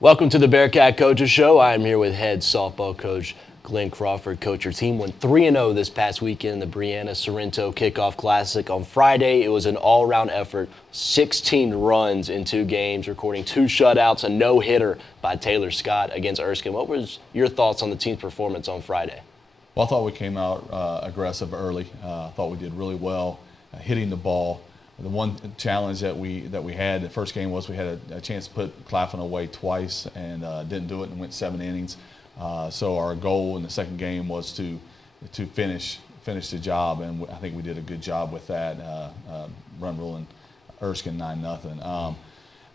Welcome to the Bearcat Coaches Show. I am here with head softball coach Glenn Crawford. Coach, your team went 3-0 this past weekend in the Brianna Sorrento Kickoff Classic. On Friday, it was an all-around effort, 16 runs in 2 games, recording 2 shutouts, a no-hitter by Taylor Scott against Erskine. What was your thoughts on the team's performance on Friday? Well, I thought we came out aggressive early. I thought we did really well hitting the ball. The one challenge that we had the first game was we had a chance to put Claflin away twice and didn't do it and went 7 innings. So our goal in the second game was to finish the job, and I think we did a good job with that. Run ruling Erskine 9-0.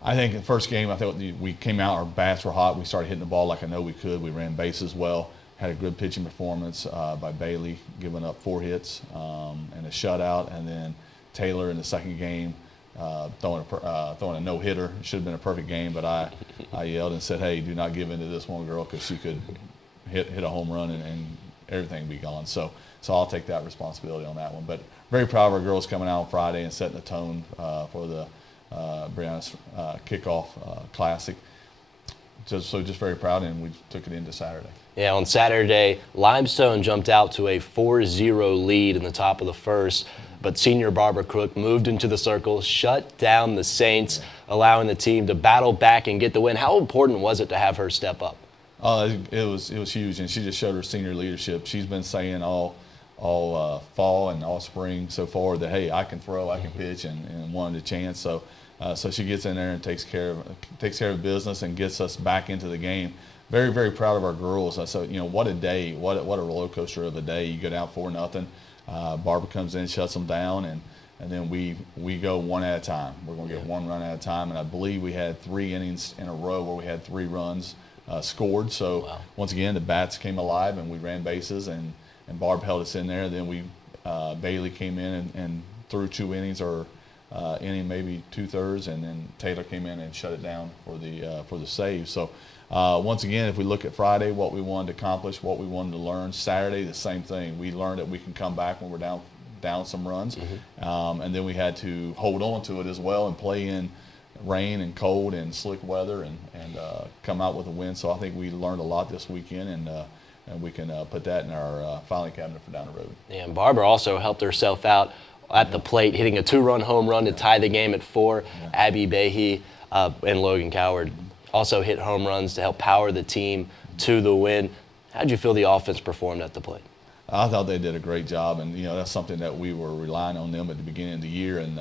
I think in the first game, I thought we came out, our bats were hot. We started hitting the ball like I know we could. We ran bases well. Had a good pitching performance by Bailey, giving up 4 hits and a shutout, and then Taylor in the second game throwing a no-hitter. It should have been a perfect game, but I yelled and said, hey, do not give in to this one girl because she could hit a home run and everything would be gone. So I'll take that responsibility on that one. But very proud of our girls coming out on Friday and setting the tone for the Brianna Kickoff Classic. Just very proud, and we took it into Saturday. Yeah, on Saturday, Limestone jumped out to a 4-0 lead in the top of the first, but senior Barbara Crook moved into the circle, shut down the Saints, allowing the team to battle back and get the win. How important was it to have her step up? It was huge, and she just showed her senior leadership. She's been saying all fall and all spring so far that, hey, I can throw, I can pitch, and wanted a chance. So she gets in there and takes care of business and gets us back into the game. Very, very proud of our girls. So what a day, what a roller coaster of a day. You go down 4-0. Barbara comes in, shuts them down, and then we go one at a time. We're going to get 1 run at a time, and I believe we had 3 innings in a row where we had 3 runs scored. So wow. Once again, the bats came alive, and we ran bases, and Barb held us in there. Then Bailey came in and threw 2 innings or inning, maybe 2/3, and then Taylor came in and shut it down for the save. So once again, if we look at Friday, what we wanted to accomplish, what we wanted to learn. Saturday, the same thing. We learned that we can come back when we're down some runs, and then we had to hold on to it as well and play in rain and cold and slick weather and come out with a win. So I think we learned a lot this weekend, and we can put that in our filing cabinet for down the road. Yeah, and Barbara also helped herself out at the plate, hitting a 2-run home run to tie the game at 4. Yeah. Abby Behe and Logan Coward also hit home runs to help power the team to the win. How did you feel the offense performed at the plate? I thought they did a great job, and that's something that we were relying on them at the beginning of the year. And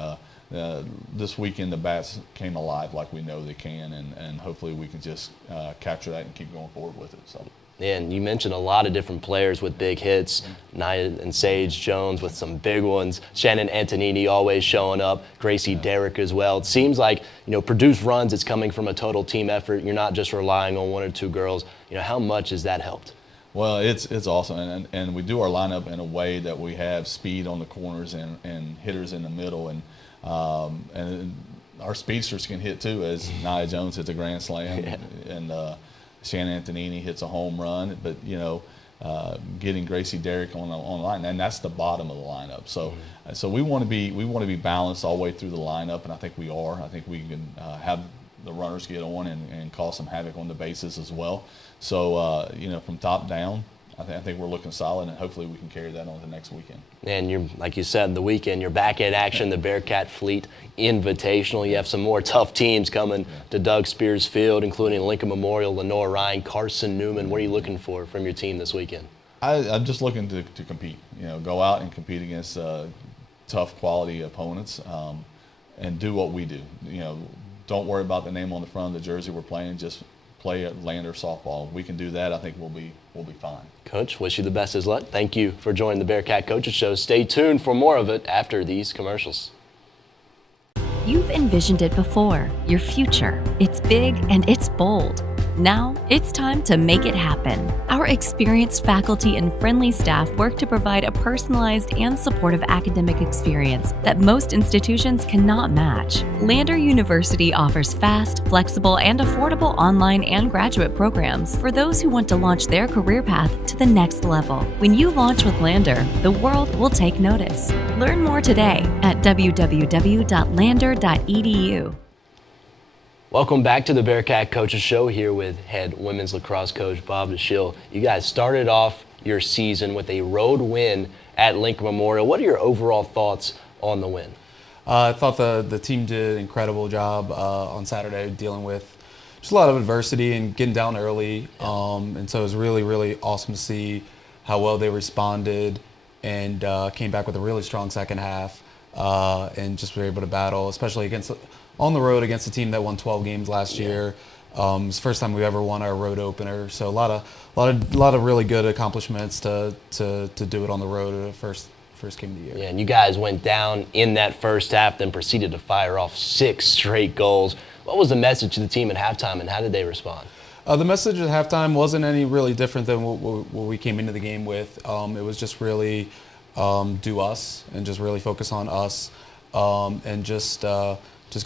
this weekend, the bats came alive like we know they can, and hopefully we can just capture that and keep going forward with it. So. Yeah, and you mentioned a lot of different players with big hits. Nia and Sage Jones with some big ones. Shannon Antonini always showing up. Gracie Derrick as well. It seems like, produced runs, it's coming from a total team effort. You're not just relying on 1 or 2 girls. How much has that helped? Well, it's awesome, and we do our lineup in a way that we have speed on the corners and hitters in the middle, and our speedsters can hit too, as Nia Jones hits a grand slam, and Shannon Antonini hits a home run, but getting Gracie Derrick on the line, and that's the bottom of the lineup. So we want to be balanced all the way through the lineup, and I think we are. I think we can have the runners get on and cause some havoc on the bases as well. So from top down, I think we're looking solid, and hopefully we can carry that on to next weekend. And you're, like you said, the weekend, you're back in action, the Bearcat Fleet Invitational. You have some more tough teams coming to Doug Spears Field, including Lincoln Memorial, Lenore Ryan, Carson Newman. What are you looking for from your team this weekend? I'm just looking to compete. Go out and compete against tough, quality opponents, and do what we do. Don't worry about the name on the front of the jersey we're playing. Just play at Lander softball. If we can do that, I think we'll be fine. Coach, wish you the best of luck. Thank you for joining the Bearcat Coaches Show. Stay tuned for more of it after these commercials. You've envisioned it before, your future. It's big and it's bold. Now, it's time to make it happen. Our experienced faculty and friendly staff work to provide a personalized and supportive academic experience that most institutions cannot match. Lander University offers fast, flexible, and affordable online and graduate programs for those who want to launch their career path to the next level. When you launch with Lander, the world will take notice. Learn more today at www.lander.edu. Welcome back to the Bearcat Coaches Show here with head women's lacrosse coach Bob DeShill. You guys started off your season with a road win at Lincoln Memorial. What are your overall thoughts on the win? I thought the team did an incredible job on Saturday dealing with just a lot of adversity and getting down early. And so it was really, really awesome to see how well they responded and came back with a really strong second half and just were able to battle, especially on the road against a team that won 12 games last year. It's the first time we've ever won our road opener. So a lot of really good accomplishments to do it on the road at the first game of the year. Yeah, and you guys went down in that first half, then proceeded to fire off 6 straight goals. What was the message to the team at halftime, and how did they respond? The message at halftime wasn't any really different than what we came into the game with. It was just really do us and just really focus on us and just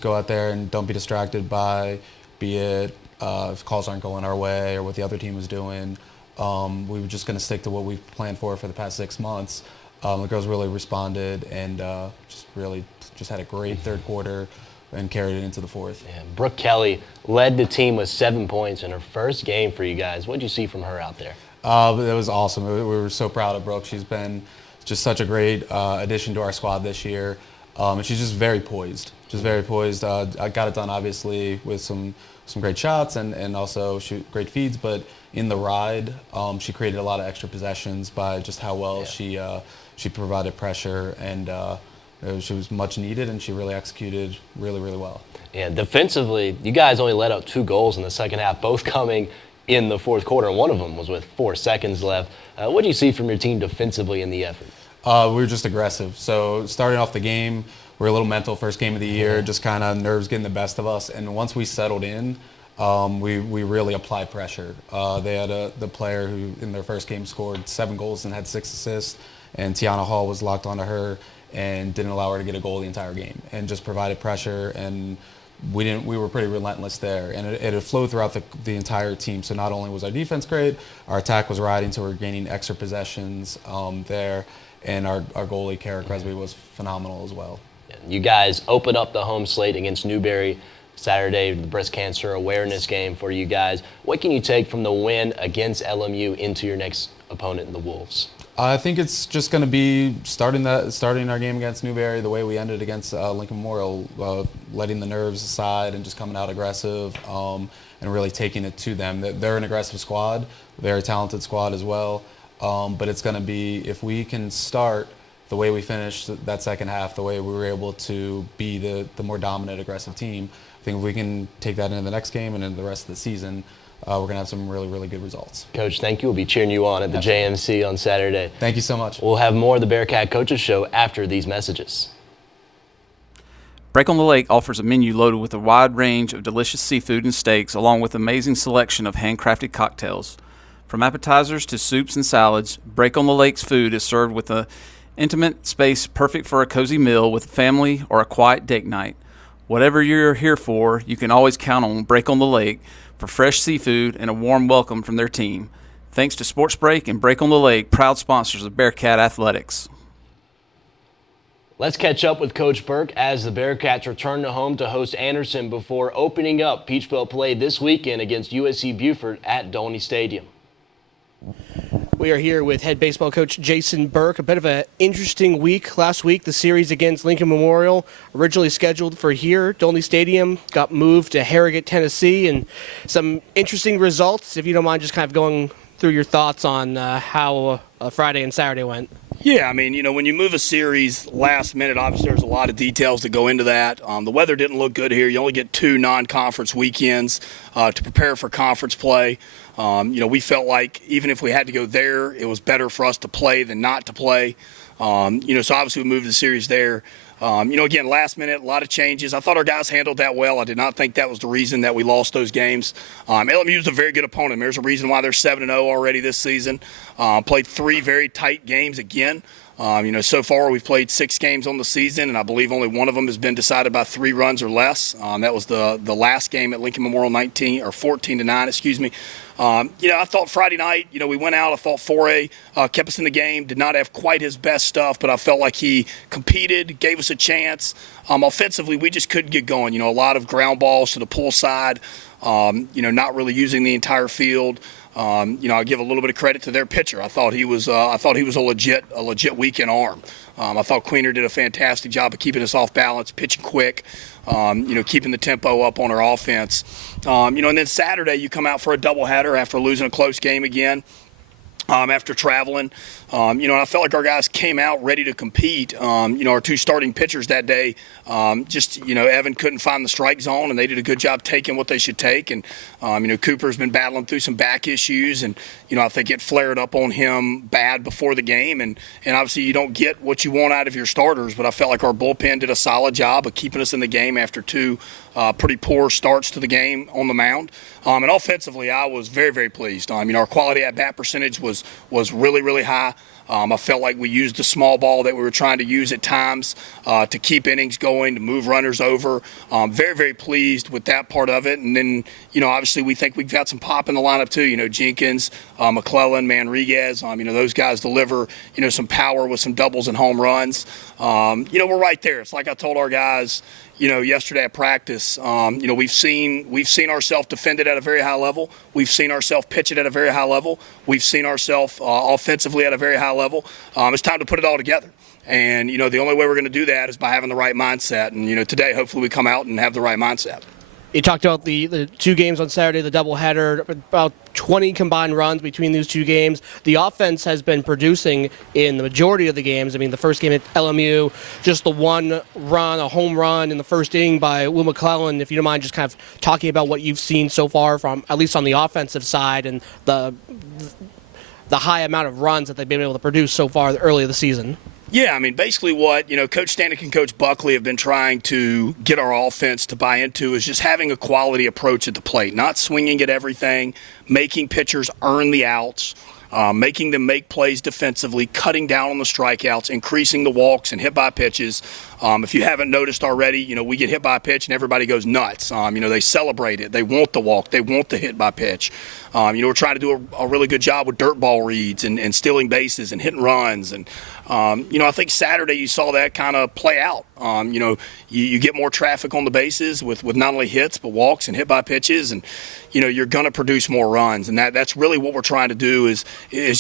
go out there and don't be distracted by, be it if calls aren't going our way or what the other team was doing. We were just going to stick to what we've planned for the past 6 months. The girls really responded and just had a great third quarter and carried it into the fourth. Yeah, Brooke Kelly led the team with 7 points in her first game for you guys. What did you see from her out there? It was awesome. We were so proud of Brooke. She's been just such a great addition to our squad this year. And she's just very poised. I got it done, obviously, with some great shots and also great feeds. But in the ride, she created a lot of extra possessions by just how well she provided pressure. And she was much needed, and she really executed really, really well. Yeah, defensively, you guys only let up 2 goals in the second half, both coming in the fourth quarter, and one of them was with 4 seconds left. What do you see from your team defensively in the effort? We were just aggressive. So starting off the game, we were a little mental first game of the year, just kind of nerves getting the best of us. And once we settled in, we really applied pressure. They had the player who in their first game scored 7 goals and had 6 assists, and Tiana Hall was locked onto her and didn't allow her to get a goal the entire game and just provided pressure. And we were pretty relentless there, and it had flowed throughout the entire team. So not only was our defense great, our attack was riding, so we were gaining extra possessions there. And our goalie, Kara Cresby, was phenomenal as well. You guys open up the home slate against Newberry Saturday, the breast cancer awareness game for you guys. What can you take from the win against LMU into your next opponent in the Wolves? I think it's just going to be starting our game against Newberry the way we ended against Lincoln Memorial, letting the nerves aside and just coming out aggressive and really taking it to them. They're an aggressive squad, they're a talented squad as well. But it's going to be, if we can start the way we finished that second half, the way we were able to be the more dominant, aggressive team, I think if we can take that into the next game and into the rest of the season, we're going to have some really, really good results. Coach, thank you. We'll be cheering you on at the JMC on Saturday. Thank you so much. We'll have more of the Bearcat Coaches Show after these messages. Break on the Lake offers a menu loaded with a wide range of delicious seafood and steaks, along with an amazing selection of handcrafted cocktails. From appetizers to soups and salads, Break on the Lake's food is served with an intimate space perfect for a cozy meal with family or a quiet date night. Whatever you're here for, you can always count on Break on the Lake for fresh seafood and a warm welcome from their team. Thanks to Sports Break and Break on the Lake, proud sponsors of Bearcat Athletics. Let's catch up with Coach Burke as the Bearcats return to home to host Anderson before opening up Peach Belt play this weekend against USC Buford at Dolney Stadium. We are here with head baseball coach Jason Burke. A bit of an interesting week last week. The series against Lincoln Memorial, originally scheduled for here, Dolney Stadium, got moved to Harrogate, Tennessee, and some interesting results. If you don't mind just kind of going through your thoughts on how Friday and Saturday went. Yeah, I mean, when you move a series last minute, obviously there's a lot of details that go into that. The weather didn't look good here. You only get 2 non-conference weekends to prepare for conference play. We felt like even if we had to go there, it was better for us to play than not to play. So obviously we moved the series there. Again, last minute, a lot of changes. I thought our guys handled that well. I did not think that was the reason that we lost those games. LMU is a very good opponent. There's a reason why they're 7-0 already this season. Played 3 very tight games again. So far we've played 6 games on the season, and I believe only one of them has been decided by 3 runs or less. That was the last game at Lincoln Memorial, 14-9, excuse me. I thought Friday night, we went out. I thought Foray kept us in the game, did not have quite his best stuff, but I felt like he competed, gave us a chance. Offensively, we just couldn't get going. A lot of ground balls to the pull side, not really using the entire field. I'll give a little bit of credit to their pitcher. I thought he was a legit weekend arm. I thought Queener did a fantastic job of keeping us off balance, pitching quick, keeping the tempo up on our offense. And then Saturday you come out for a doubleheader after losing a close game again. After traveling, and I felt like our guys came out ready to compete. Our 2 starting pitchers that day, Evan couldn't find the strike zone, and they did a good job taking what they should take. And, Cooper's been battling through some back issues, and, I think it flared up on him bad before the game. And obviously you don't get what you want out of your starters, but I felt like our bullpen did a solid job of keeping us in the game after 2 pretty poor starts to the game on the mound. And offensively, I was very, very pleased. Our quality at bat percentage was really, really high. I felt like we used the small ball that we were trying to use at times to keep innings going, to move runners over. Very, very pleased with that part of it. And then, obviously we think we've got some pop in the lineup too. Jenkins, McClellan, Manriguez, those guys deliver, some power with some doubles and home runs. We're right there. It's like I told our guys, yesterday at practice, we've seen ourselves defend it at a very high level. We've seen ourselves pitch it at a very high level. We've seen ourselves offensively at a very high level. It's time to put it all together. And, the only way we're going to do that is by having the right mindset. And, today, hopefully we come out and have the right mindset. You talked about the 2 games on Saturday, the doubleheader, about 20 combined runs between these 2 games. The offense has been producing in the majority of the games. I mean, the first game at LMU, just the 1 run, a home run in the first inning by Will McClellan. If you don't mind just kind of talking about what you've seen so far from, at least on the offensive side, and the high amount of runs that they've been able to produce so far early in the season. Yeah, basically what, Coach Stanek and Coach Buckley have been trying to get our offense to buy into is just having a quality approach at the plate, not swinging at everything, making pitchers earn the outs, making them make plays defensively, cutting down on the strikeouts, increasing the walks and hit by pitches. If you haven't noticed already, we get hit by a pitch and everybody goes nuts. They celebrate it. They want the walk. They want the hit by pitch. We're trying to do a really good job with dirt ball reads and stealing bases and hitting runs. And, I think Saturday you saw that kind of play out. You get more traffic on the bases with not only hits but walks and hit by pitches. And, you're going to produce more runs. And that's really what we're trying to do is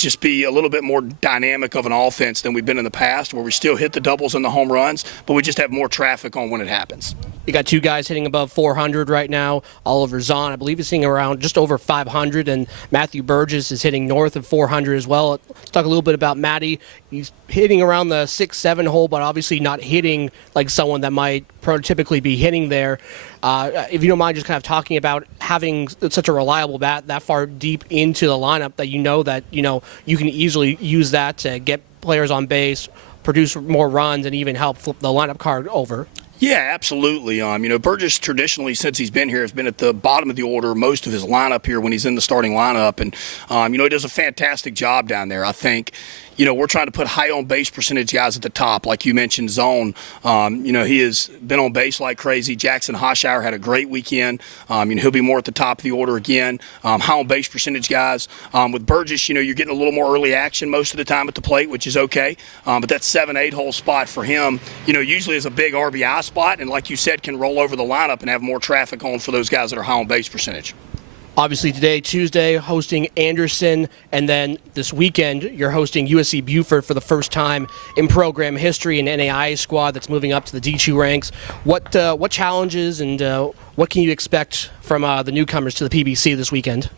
just be a little bit more dynamic of an offense than we've been in the past, where we still hit the doubles and the home runs, but we just have more traffic on when it happens. You got 2 guys hitting above 400 right now. Oliver Zahn, I believe, is hitting around just over 500, and Matthew Burgess is hitting north of 400 as well. Let's talk a little bit about Matty. He's hitting around the 6-7 hole, but obviously not hitting like someone that might prototypically be hitting there. If you don't mind just kind of talking about having such a reliable bat that far deep into the lineup that you can easily use that to get players on base, produce more runs, and even help flip the lineup card over. Yeah, absolutely. Burgess traditionally, since he's been here, has been at the bottom of the order most of his lineup here when he's in the starting lineup. And, he does a fantastic job down there. I think, we're trying to put high on base percentage guys at the top. Like you mentioned, Zone. He has been on base like crazy. Jackson Hoshauer had a great weekend. He'll be more at the top of the order again. High on base percentage guys. With Burgess, you're getting a little more early action most of the time at the plate, which is okay. But that 7-8 hole spot for him, usually is a big RBI spot, and like you said, can roll over the lineup and have more traffic on for those guys that are high on base percentage. Obviously today, Tuesday, hosting Anderson, and then this weekend you're hosting USC Beaufort for the first time in program history, an NAIA squad that's moving up to the D2 ranks. What challenges and what can you expect from the newcomers to the PBC this weekend?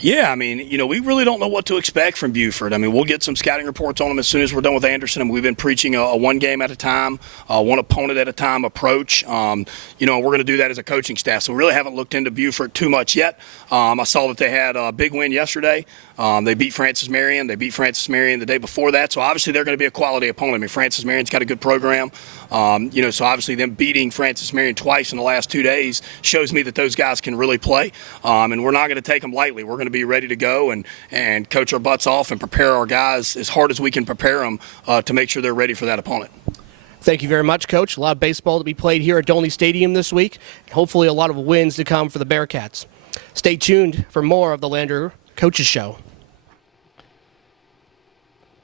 Yeah, we really don't know what to expect from Beaufort. We'll get some scouting reports on them as soon as we're done with Anderson. We've been preaching a one game at a time, one opponent at a time approach. We're going to do that as a coaching staff. So we really haven't looked into Beaufort too much yet. I saw that they had a big win yesterday. They beat Francis Marion. They beat Francis Marion the day before that. So obviously they're going to be a quality opponent. Francis Marion's got a good program. So obviously them beating Francis Marion twice in the last 2 days shows me that those guys can really play. And we're not going to take them lightly. We're going to be ready to go and coach our butts off and prepare our guys as hard as we can prepare them to make sure they're ready for that opponent. Thank you very much, Coach. A lot of baseball to be played here at Dolney Stadium this week, and hopefully a lot of wins to come for the Bearcats. Stay tuned for more of the Lander Coaches Show.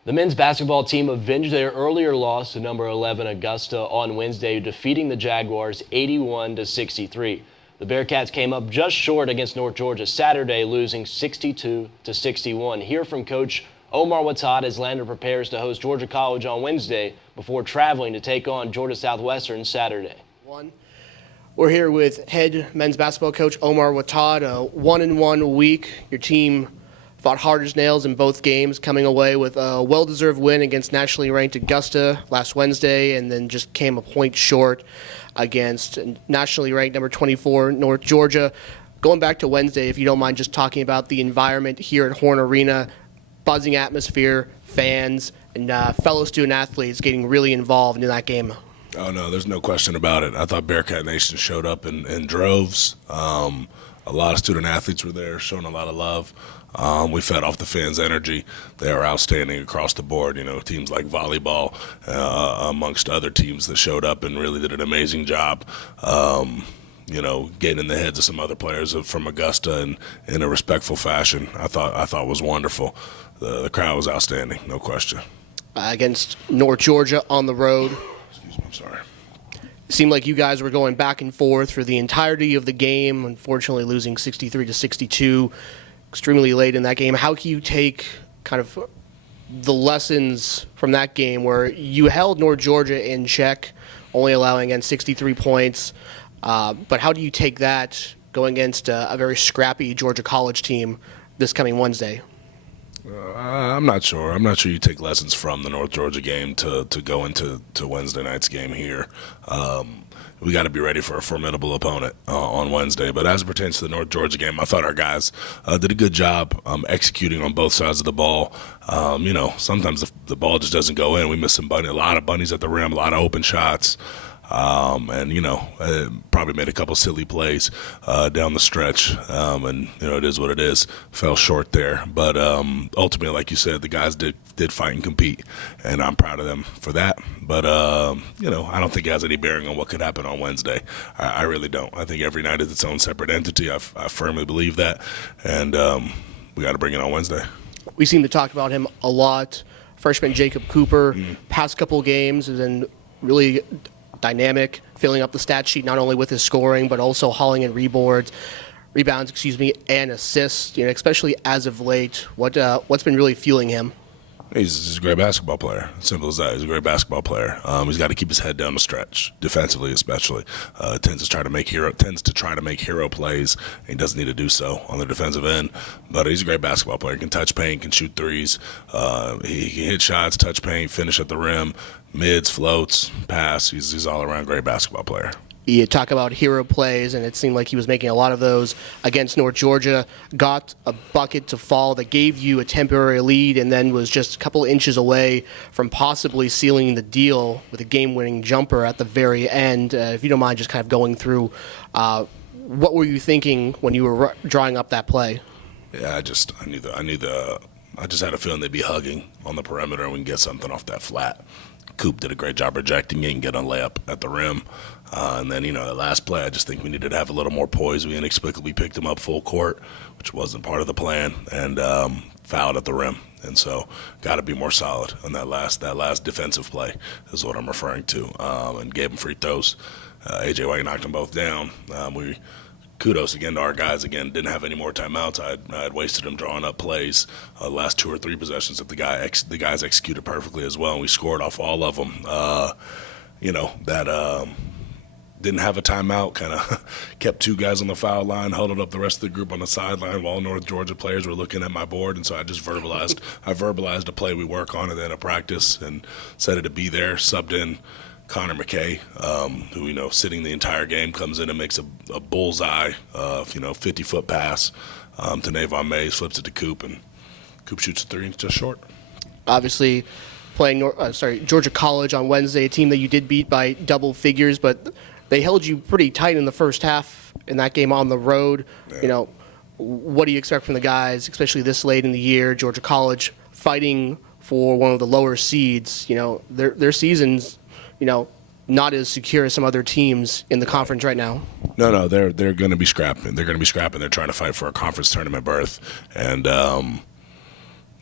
The men's basketball team avenged their earlier loss to number 11 Augusta on Wednesday, defeating the Jaguars 81-63. The Bearcats came up just short against North Georgia Saturday, losing 62-61. Hear from Coach Omar Watad as Lander prepares to host Georgia College on Wednesday before traveling to take on Georgia Southwestern Saturday. We're here with head men's basketball coach Omar Watad. A 1-1 week. Your team fought hard as nails in both games, coming away with a well-deserved win against nationally ranked Augusta last Wednesday, and then just came a point short against nationally ranked number 24 North Georgia. Going back to Wednesday, if you don't mind just talking about the environment here at Horn Arena, buzzing atmosphere, fans, and fellow student athletes getting really involved in that game. Oh, no, there's no question about it. I thought Bearcat Nation showed up in droves. A lot of student athletes were there, showing a lot of love. We fed off the fans' energy. They are outstanding across the board. You know, teams like volleyball, amongst other teams that showed up and really did an amazing job. You know, getting in the heads of some other players from Augusta and in a respectful fashion. I thought was wonderful. The crowd was outstanding, no question. Against North Georgia on the road. Excuse me, I'm sorry. It seemed like you guys were going back and forth for the entirety of the game, unfortunately losing 63-62 extremely late in that game. How can you take kind of the lessons from that game where you held North Georgia in check, only allowing in 63 points, but how do you take that going against a very scrappy Georgia College team this coming Wednesday? I'm not sure. I'm not sure you take lessons from the North Georgia game to go into Wednesday night's game here. We got to be ready for a formidable opponent on Wednesday. But as it pertains to the North Georgia game, I thought our guys did a good job executing on both sides of the ball. You know, sometimes the ball just doesn't go in. We missed a lot of bunnies at the rim, a lot of open shots. And, you know, probably made a couple silly plays down the stretch. And, you know, it is what it is. Fell short there. But ultimately, like you said, the guys did fight and compete, and I'm proud of them for that. But, you know, I don't think it has any bearing on what could happen on Wednesday. I really don't. I think every night is its own separate entity. I firmly believe that. And we got to bring it on Wednesday. We seem to talk about him a lot. Freshman Jacob Cooper, past couple games, has been really dynamic, filling up the stat sheet not only with his scoring but also hauling in rebounds, and assists. You know, especially as of late. What's been really fueling him? He's a great basketball player. Simple as that. He's a great basketball player. He's got to keep his head down the stretch, defensively especially. Tends to try to make hero plays. And he doesn't need to do so on the defensive end. But he's a great basketball player. He can touch paint, can shoot threes. He can hit shots, touch paint, finish at the rim, mids, floats, pass. He's all around great basketball player. You talk about hero plays, and it seemed like he was making a lot of those against North Georgia. Got a bucket to fall that gave you a temporary lead, and then was just a couple inches away from possibly sealing the deal with a game-winning jumper at the very end. If you don't mind just kind of going through, what were you thinking when you were drawing up that play? Yeah, I just had a feeling they'd be hugging on the perimeter and we can get something off that flat. Coop did a great job rejecting it and get a layup at the rim. And then, you know, the last play, I just think we needed to have a little more poise. We inexplicably picked him up full court, which wasn't part of the plan, and fouled at the rim. And so got to be more solid on that last defensive play is what I'm referring to, and gave him free throws. A.J. White knocked them both down. Kudos again to our guys. Again, didn't have any more timeouts. I had wasted them drawing up plays the last 2 or 3 possessions that the guys executed perfectly as well, and we scored off all of them. You know, that didn't have a timeout, kind of kept 2 guys on the foul line, huddled up the rest of the group on the sideline while North Georgia players were looking at my board, and so I just verbalized a play we work on and then a practice and said it to be there, subbed in Connor McKay, who, you know, sitting the entire game, comes in and makes a bullseye, 50-foot pass to Navon Mays, flips it to Coop, and Coop shoots a 3 just short. Obviously, playing Georgia College on Wednesday, a team that you did beat by double figures, but they held you pretty tight in the first half in that game on the road. Yeah. You know, what do you expect from the guys, especially this late in the year? Georgia College fighting for one of the lower seeds. Their season's, not as secure as some other teams in the conference right now. No, they're going to be scrapping. They're going to be scrapping. They're trying to fight for a conference tournament berth, and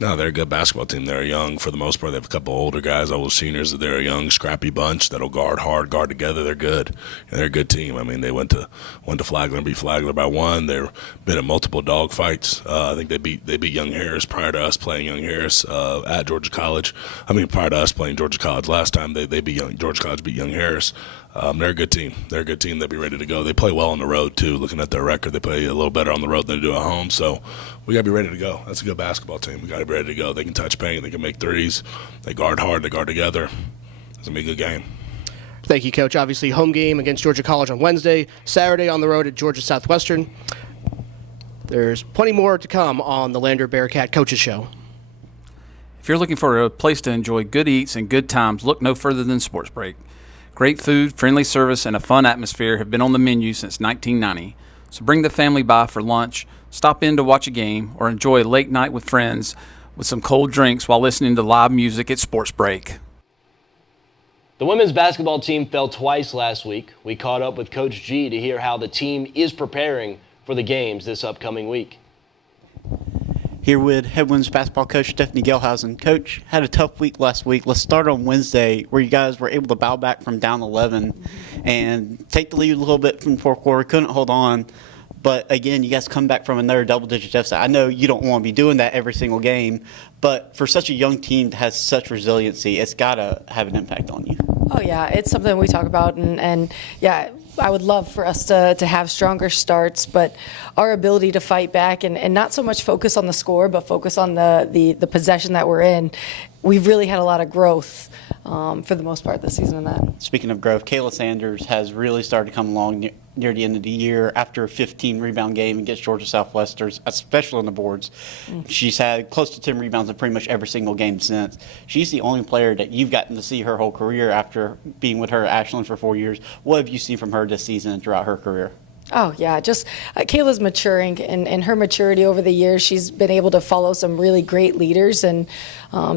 no, they're a good basketball team. They're young for the most part. They have a couple older guys, older seniors. They're a young, scrappy bunch that'll guard hard, guard together. They're good. And they're a good team. I mean, they went to Flagler and beat Flagler by one. They've been in multiple dog fights. I think they beat Young Harris prior to us playing Young Harris at Georgia College. Prior to us playing Georgia College last time, they beat Georgia College beat Young Harris. They're a good team. They're a good team. They'll be ready to go. They play well on the road, too. Looking at their record, they play a little better on the road than they do at home. So we got to be ready to go. That's a good basketball team. We got to be ready to go. They can touch paint. They can make threes. They guard hard. They guard together. It's going to be a good game. Thank you, Coach. Obviously, home game against Georgia College on Wednesday. Saturday on the road at Georgia Southwestern. There's plenty more to come on the Lander Bearcat Coaches Show. If you're looking for a place to enjoy good eats and good times, look no further than Sports Break. Great food, friendly service, and a fun atmosphere have been on the menu since 1990. So bring the family by for lunch, stop in to watch a game, or enjoy a late night with friends with some cold drinks while listening to live music at Sports Break. The women's basketball team fell twice last week. We caught up with Coach G to hear how the team is preparing for the games this upcoming week. Here with head women's basketball coach Stephanie Gelhausen. Coach, had a tough week last week. Let's start on Wednesday, where you guys were able to bow back from down 11 and take the lead a little bit from the fourth quarter. Couldn't hold on. But, again, you guys come back from another double-digit deficit. I know you don't want to be doing that every single game, but for such a young team that has such resiliency, it's got to have an impact on you. Oh, yeah, it's something we talk about, and yeah, I would love for us to have stronger starts, but our ability to fight back and not so much focus on the score, but focus on the possession that we're in, we've really had a lot of growth for the most part this season in that. Speaking of growth, Kayla Sanders has really started to come along near the end of the year after a 15-rebound game against Georgia Southwestern, especially on the boards. She's had close to 10 rebounds in pretty much every single game since. She's the only player that you've gotten to see her whole career after being with her at Ashland for 4 years. What have you seen from her this season and throughout her career? Oh, yeah, just Kayla's maturing, and her maturity over the years, she's been able to follow some really great leaders and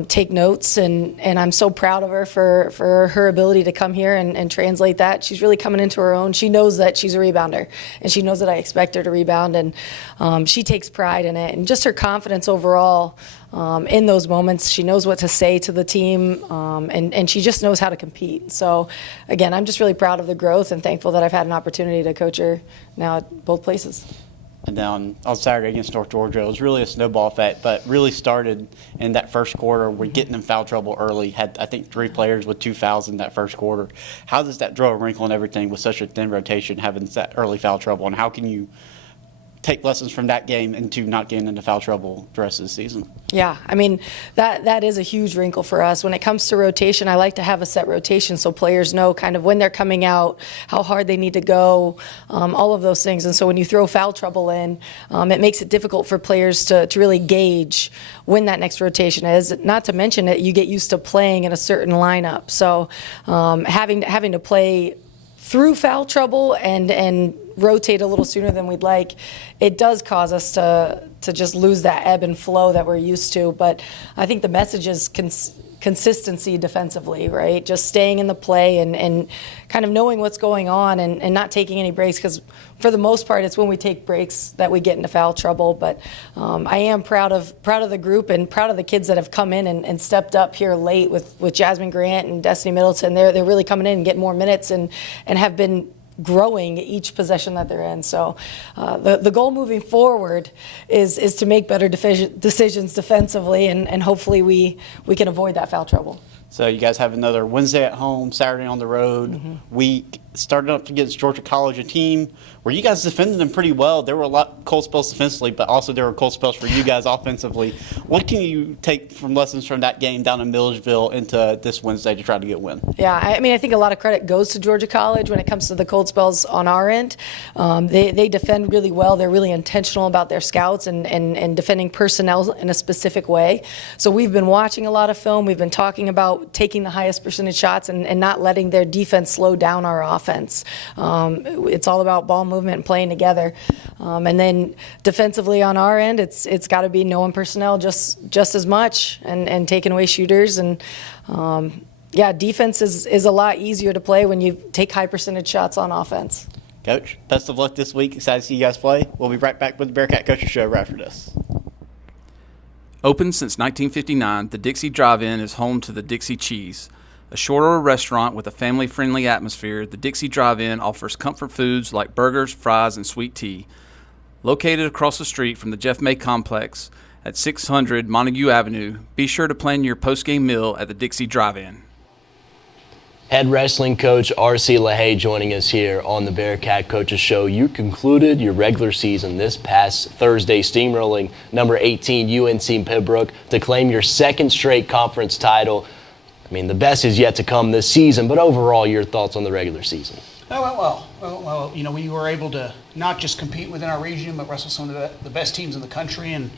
take notes, and I'm so proud of her for her ability to come here and translate that. She's really coming into her own. She knows that she's a rebounder, and she knows that I expect her to rebound, and she takes pride in it, and just her confidence overall in those moments. She knows what to say to the team, and she just knows how to compete. So, again, I'm just really proud of the growth and thankful that I've had an opportunity to coach her now at both places. And then on Saturday against North Georgia, it was really a snowball effect, but really started in that first quarter. We're getting in foul trouble early. Had, I think, 3 players with 2 fouls in that first quarter. How does that draw a wrinkle and everything with such a thin rotation, having that early foul trouble? And how can you take lessons from that game into not getting into foul trouble the rest of the season? Yeah, I mean, that is a huge wrinkle for us. When it comes to rotation, I like to have a set rotation so players know kind of when they're coming out, how hard they need to go, all of those things. And so when you throw foul trouble in, it makes it difficult for players to really gauge when that next rotation is. Not to mention that you get used to playing in a certain lineup. So having to play through foul trouble and rotate a little sooner than we'd like, it does cause us to just lose that ebb and flow that we're used to. But I think the message is consistency defensively, right? Just staying in the play and kind of knowing what's going on and not taking any breaks, because for the most part, it's when we take breaks that we get into foul trouble. But I am proud of the group and proud of the kids that have come in and stepped up here late with Jasmine Grant and Destiny Middleton. They're really coming in and getting more minutes and have been growing each possession that they're in. So the goal moving forward is to make better decisions defensively, and hopefully we can avoid that foul trouble. So you guys have another Wednesday at home, Saturday on the road week. Started up against Georgia College, a team where you guys defended them pretty well. There were a lot of cold spells defensively, but also there were cold spells for you guys offensively. What can you take from lessons from that game down in Milledgeville into this Wednesday to try to get a win? Yeah, I mean, I think a lot of credit goes to Georgia College when it comes to the cold spells on our end. They defend really well. They're really intentional about their scouts and defending personnel in a specific way. So we've been watching a lot of film. We've been talking about taking the highest percentage shots and not letting their defense slow down our offense. offense. It's all about ball movement and playing together. And then defensively on our end, it's got to be knowing personnel just as much and taking away shooters. And defense is a lot easier to play when you take high percentage shots on offense. Coach, best of luck this week. Excited to see you guys play. We'll be right back with the Bearcat Coaches Show right after this. Open since 1959, the Dixie Drive-In is home to the Dixie Cheese. A short-order restaurant with a family-friendly atmosphere, the Dixie Drive-In offers comfort foods like burgers, fries, and sweet tea. Located across the street from the Jeff May Complex at 600 Montague Avenue, be sure to plan your post-game meal at the Dixie Drive-In. Head wrestling coach R.C. LaHaye joining us here on the Bearcat Coaches Show. You concluded your regular season this past Thursday, steamrolling number 18 UNC Pembroke to claim your second straight conference title. I mean, the best is yet to come this season, but overall, your thoughts on the regular season? Well, you know, we were able to not just compete within our region, but wrestle some of the best teams in the country, and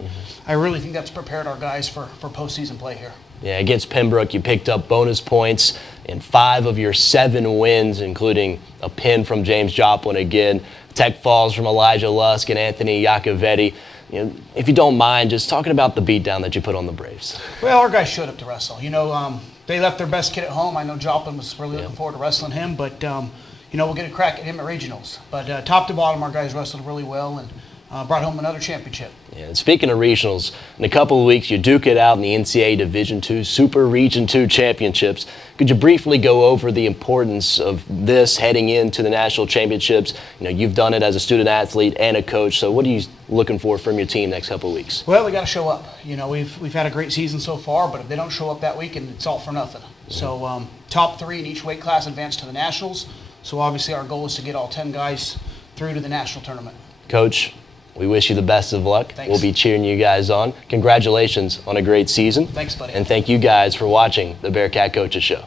I really think that's prepared our guys for postseason play here. Yeah, against Pembroke, you picked up bonus points in 5 of your 7 wins, including a pin from James Joplin again, tech falls from Elijah Lusk and Anthony Iacovetti. You know, if you don't mind, just talking about the beatdown that you put on the Braves. Well, our guys showed up to wrestle. You know, they left their best kid at home. I know Joplin was really looking forward to wrestling him, but you know, we'll get a crack at him at regionals. But top to bottom, our guys wrestled really well and brought home another championship. Yeah, and speaking of regionals, in a couple of weeks, you duke it out in the NCAA Division II Super Region II Championships. Could you briefly go over the importance of this heading into the national championships? You know, you've done it as a student athlete and a coach, so what are you looking for from your team next couple of weeks? Well, we got to show up. You know, we've had a great season so far, but if they don't show up that weekend, it's all for nothing. So top 3 in each weight class advance to the nationals. So obviously our goal is to get all 10 guys through to the national tournament. Coach, we wish you the best of luck. Thanks. We'll be cheering you guys on. Congratulations on a great season. Thanks, buddy. And thank you guys for watching the Bearcat Coaches Show.